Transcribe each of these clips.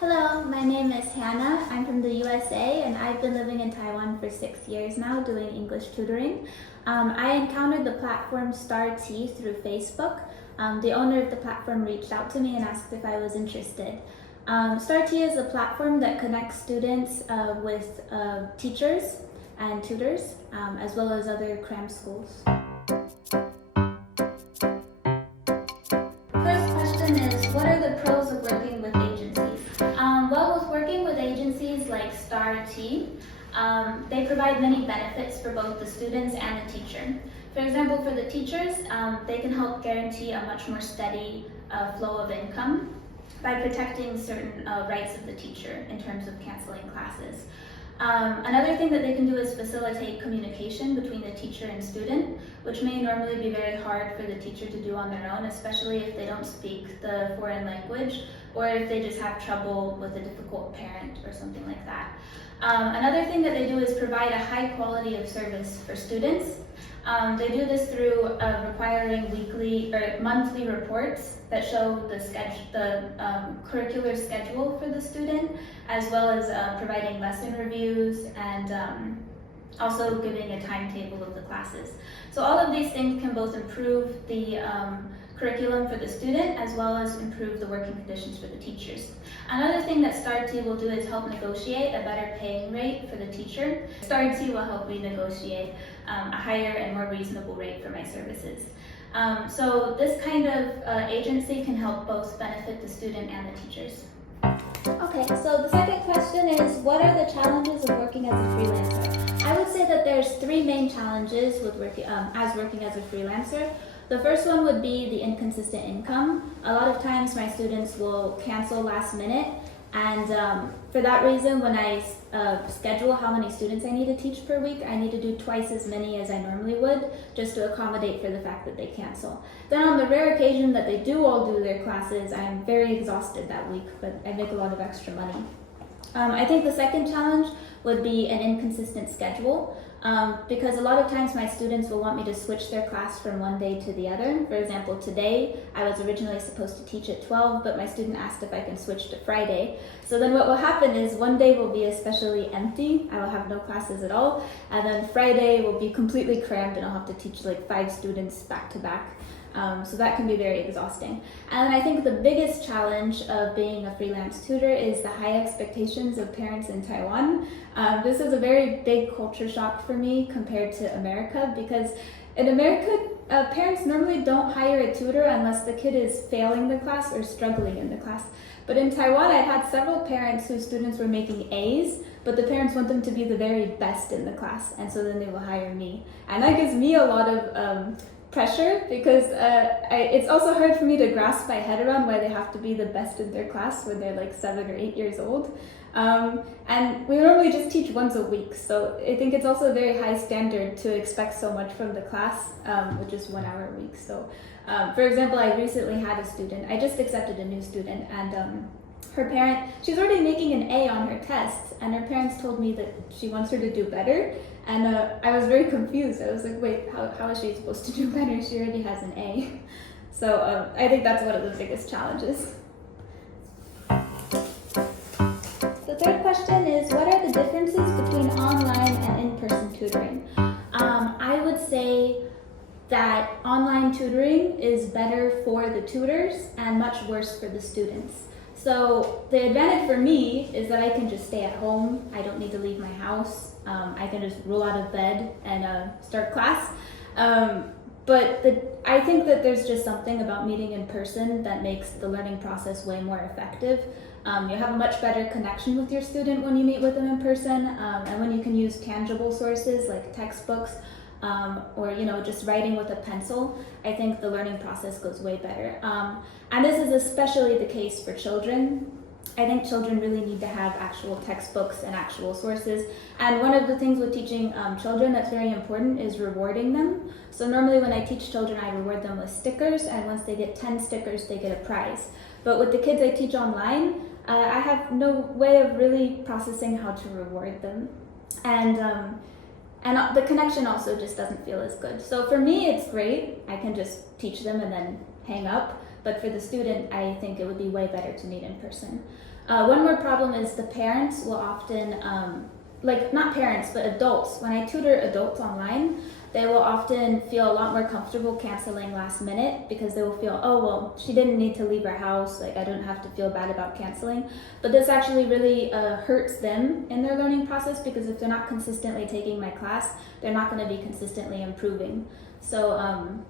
Hello, my name is Hannah. I'm from the USA and I've been living in Taiwan for 6 years now doing English tutoring. I encountered the platform StarT through Facebook. The owner of the platform reached out to me and asked if I was interested. StarT is a platform that connects students with teachers and tutors, as well as other cram schools. First question is, what are the pros of working with agencies? Well, with working with agencies like StarT, they provide many benefits for both the students and the teacher. For example, for the teachers, they can help guarantee a much more steady flow of income by protecting certain rights of the teacher in terms of canceling classes. Another thing that they can do is facilitate communication between the teacher and student, which may normally be very hard for the teacher to do on their own, especially if they don't speak the foreign language or if they just have trouble with a difficult parent or something like that. Another thing that they do is provide a high quality of service for students. They do this through requiring weekly or monthly reports that show the curricular schedule for the student, as well as providing lesson reviews and also giving a timetable of the classes. So all of these things can both improve the curriculum for the student as well as improve the working conditions for the teachers. Another thing that StarT will do is help negotiate a better paying rate for the teacher. StarT will help me negotiate a higher and more reasonable rate for my services. So this kind of agency can help both benefit the student and the teachers. Okay, so the second question is, what are the challenges of working as a freelancer? I would say that there's three main challenges with working as a freelancer. The first one would be the inconsistent income. A lot of times my students will cancel last minute, and for that reason, when I schedule how many students I need to teach per week, I need to do twice as many as I normally would, just to accommodate for the fact that they cancel. Then on the rare occasion that they do all do their classes, I'm very exhausted that week, but I make a lot of extra money. I think the second challenge would be an inconsistent schedule. Because a lot of times my students will want me to switch their class from one day to the other. For example, today I was originally supposed to teach at 12, but my student asked if I can switch to Friday. So then what will happen is one day will be especially empty, I will have no classes at all, and then Friday will be completely crammed and I'll have to teach like 5 students back to back. So that can be very exhausting. And I think the biggest challenge of being a freelance tutor is the high expectations of parents in Taiwan. This is a very big culture shock for me compared to America, because in America, parents normally don't hire a tutor unless the kid is failing the class or struggling in the class. But in Taiwan, I've had several parents whose students were making A's, but the parents want them to be the very best in the class, and so then they will hire me. And that gives me a lot of pressure, because it's also hard for me to grasp my head around why they have to be the best in their class when they're like 7 or 8 years old. And we normally just teach once a week, so I think it's also a very high standard to expect so much from the class, which is 1 hour a week. So for example, I recently had a student, I just accepted a new student, and her parent, she's already making an A on her tests, and her parents told me that she wants her to do better. And I was very confused. I was like, wait, how is she supposed to do better? She already has an A. So I think that's one of the biggest challenges. The third question is, what are the differences between online and in-person tutoring? I would say that online tutoring is better for the tutors and much worse for the students. So the advantage for me is that I can just stay at home. I don't need to leave my house. I can just roll out of bed and start class. But I think that there's just something about meeting in person that makes the learning process way more effective. You have a much better connection with your student when you meet with them in person, and when you can use tangible sources like textbooks, or just writing with a pencil. I think the learning process goes way better. And this is especially the case for children. I think children really need to have actual textbooks and actual sources. And one of the things with teaching children that's very important is rewarding them. So normally when I teach children, I reward them with stickers, and once they get 10 stickers, they get a prize. But with the kids I teach online, I have no way of really processing how to reward them. And the connection also just doesn't feel as good. So for me, it's great. I can just teach them and then hang up. But for the student, I think it would be way better to meet in person. One more problem is the parents will often, like not parents, but adults. When I tutor adults online, they will often feel a lot more comfortable canceling last minute because they will feel, oh, well, she didn't need to leave her house. Like, I don't have to feel bad about canceling. But this actually really hurts them in their learning process because if they're not consistently taking my class, they're not going to be consistently improving. So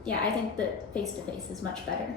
yeah, I think that face-to-face is much better.